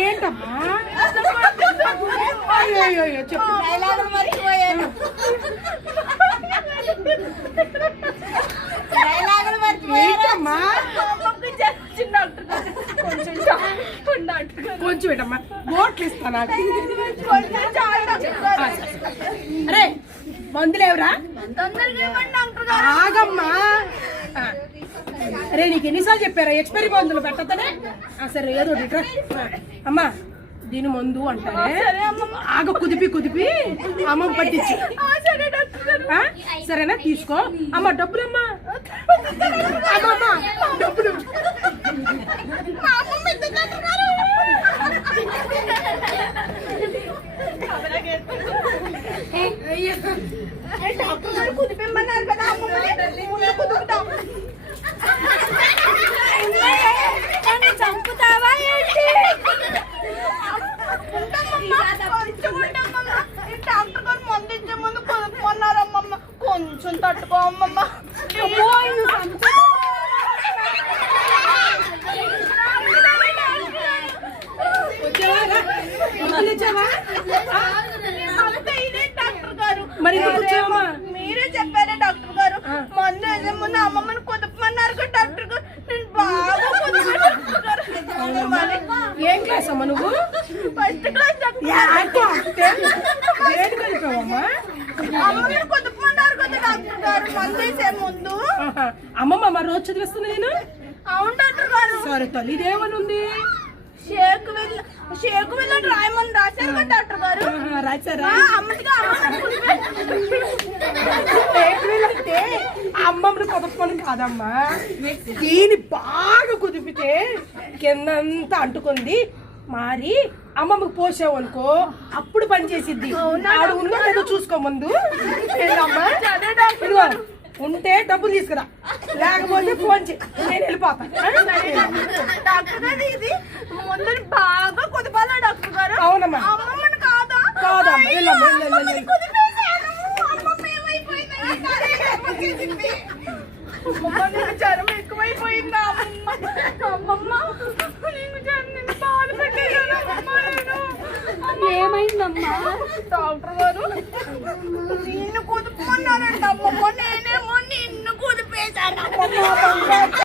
ఏంటమ్మా అయ్యో చెప్పు ఏంటమ్మా కొంచెం ఏంటమ్మా బోట్లు ఇస్తాను అరే మందులేవరా ఆగమ్మా అరే నీకు ఎన్నిసార్లు చెప్పారా ఎక్స్పైరీ మందులు పెట్టద్దనే సరే ఏదో అమ్మా దీని మందు అంటారే ఆగ కుదిపి అమ్మ పట్టించి సరేనా తీసుకో అమ్మ డబ్బులమ్మా అమ్మమ్మా డబ్బులు కుదిపిమ్మన్నారు కదా చంపుతావా ఏంటి డాక్టర్ గారు మందు ఇచ్చే ముందు కొనుక్కున్నారమ్మమ్మ కొంచెం తట్టుకో అమ్మమ్మ డాక్టర్ గారు మరి మీరే చెప్పారే డాక్టర్ గారు మందు వేసే ముందు అమ్మమ్మని కుదపమన్నారు కదా డాక్టర్ గారు నేను బాగా ఏం క్లాస్ అమ్మా నువ్వు ఫస్ట్ క్లాస్ కుదపమన్నారు కదా డాక్టర్ గారు మందు వేసే ముందు అమ్మమ్మ మరి రోజు చదివిస్తున్నా నేను అవును డాక్టర్ గారు సరే తల్లి ఇదేమని ఉంది షేక్ వెళ్ళని రాయమని రాశారు కదా డాక్టర్ గారు రాశారా అంటే అమ్మమ్మని కుదపమని కాదమ్మా దీన్ని బాగా కుదిపితే కిందంతా అంటుకుంది మారి అమ్మమ్మకి పోసావనుకో అప్పుడు పని చేసిద్ది ఆడు ఉందో లేదో చూసుకో ముందు ఉంటే డబ్బులు తీసుకురా లేకపోతే ఫోన్ చేయి నేను వెళ్ళిపోతాను ఇది ముందు బాగా కుదపాలా డాక్టర్ గారు అవునమ్మా అమ్మమ్మని కాదా జ్వరం ఎక్కువైపోయిందా అమ్మమ్మ ఏమైందమ్మా డాక్టర్ గారు నిన్ను కుదుపుకున్నారంట అమ్మమ్మ నేనేమో నిన్ను కుదిపేశాను